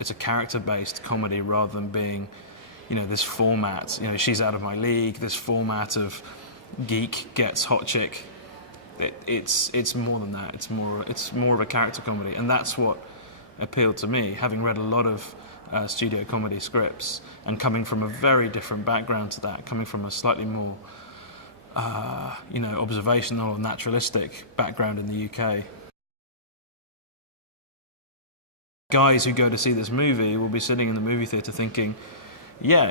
it's a character-based comedy rather than being, this format. She's out of my league. This format of geek gets hot chick. It's more than that. It's more of a character comedy, and that's what appealed to me. Having read a lot of studio comedy scripts and coming from a very different background to that, coming from a slightly more observational or naturalistic background in the UK. Guys who go to see this movie will be sitting in the movie theatre thinking, yeah,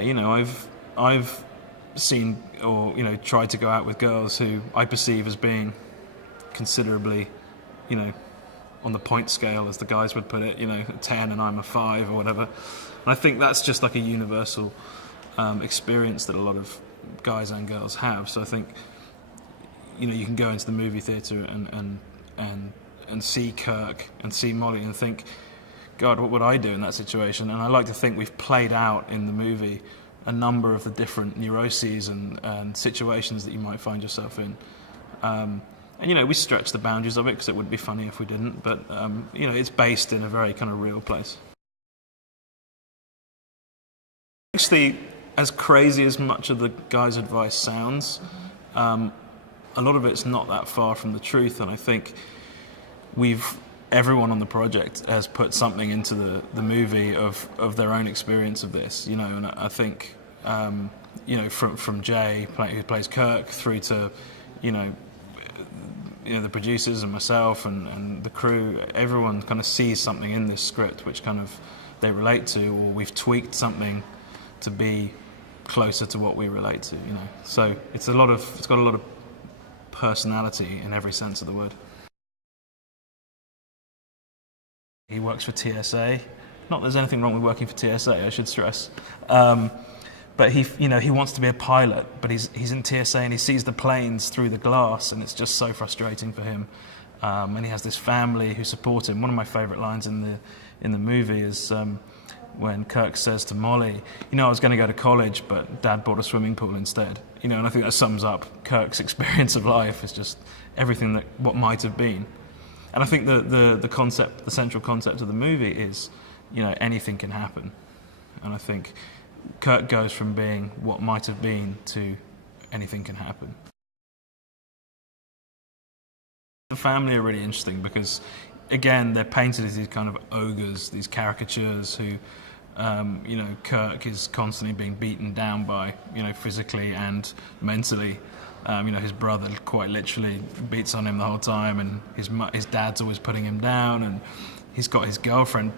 I've seen or tried to go out with girls who I perceive as being considerably, on the point scale, as the guys would put it, 10 and I'm a 5 or whatever. And I think that's just like a universal experience that a lot of guys and girls have. So I think, you can go into the movie theatre and see Kirk and see Molly and think, God, what would I do in that situation? And I like to think we've played out in the movie a number of the different neuroses and situations that you might find yourself in. And we stretch the boundaries of it because it would be funny if we didn't, but it's based in a very kind of real place. Actually, as crazy as much of the guy's advice sounds, a lot of it's not that far from the truth, and I think everyone on the project has put something into the movie of their own experience of this, and I think from Jay, who plays Kirk, through to the producers and myself and the crew, everyone kind of sees something in this script which kind of they relate to, or we've tweaked something to be closer to what we relate to, So it's got a lot of personality in every sense of the word. He works for TSA. Not that there's anything wrong with working for TSA, I should stress. But he wants to be a pilot, but he's in TSA and he sees the planes through the glass, and it's just so frustrating for him. And he has this family who support him. One of my favourite lines in the movie is when Kirk says to Molly, I was going to go to college, but Dad bought a swimming pool instead. And I think that sums up Kirk's experience of life. It's just everything what might have been. And I think the central concept of the movie is, anything can happen. And I think Kirk goes from being what might have been to anything can happen. The family are really interesting because, again, they're painted as these kind of ogres, these caricatures who, Kirk is constantly being beaten down by, physically and mentally. His brother quite literally beats on him the whole time, and his dad's always putting him down, and he's got his ex-girlfriend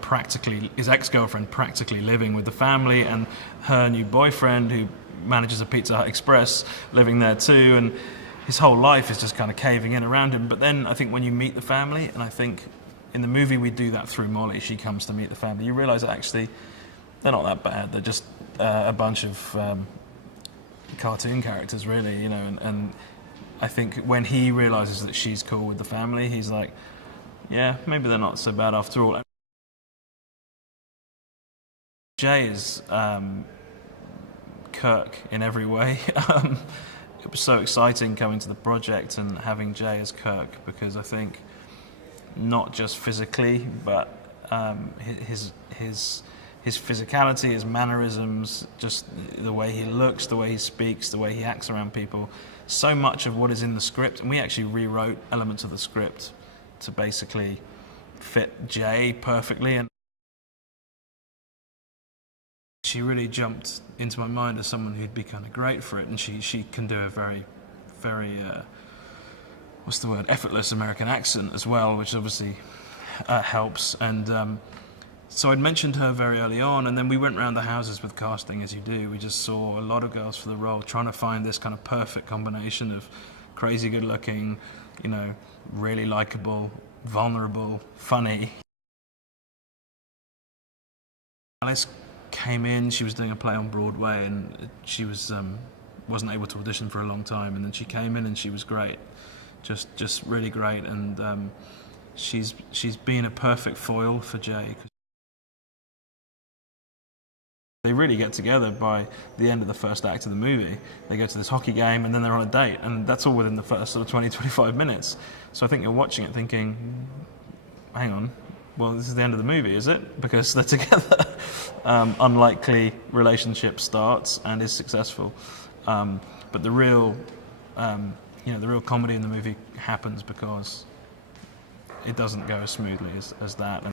practically living with the family, and her new boyfriend who manages a Pizza Hut Express living there too, and his whole life is just kind of caving in around him. But then I think when you meet the family, and I think in the movie we do that through Molly, she comes to meet the family, you realise that actually they're not that bad, they're just a bunch of cartoon characters, really, and I think when he realises that she's cool with the family, he's like, yeah, maybe they're not so bad after all. Jay is Kirk in every way. It was so exciting coming to the project and having Jay as Kirk, because I think not just physically, but his physicality, his mannerisms, just the way he looks, the way he speaks, the way he acts around people, so much of what is in the script, and we actually rewrote elements of the script to basically fit Jay perfectly. And she really jumped into my mind as someone who'd be kind of great for it, and she can do a very, very, effortless American accent as well, which obviously helps. And so I'd mentioned her very early on, and then we went around the houses with casting, as you do. We just saw a lot of girls for the role, trying to find this kind of perfect combination of crazy good looking, really likeable, vulnerable, funny. Alice came in, she was doing a play on Broadway, and she wasn't able to audition for a long time, and then she came in and she was great, just really great, and she's been a perfect foil for Jay. They really get together by the end of the first act of the movie. They go to this hockey game and then they're on a date, and that's all within the first sort of 20-25 minutes. So I think you're watching it thinking, hang on, well, this is the end of the movie, is it? Because they're together. Unlikely relationship starts and is successful. But the real, the real comedy in the movie happens because it doesn't go as smoothly as that.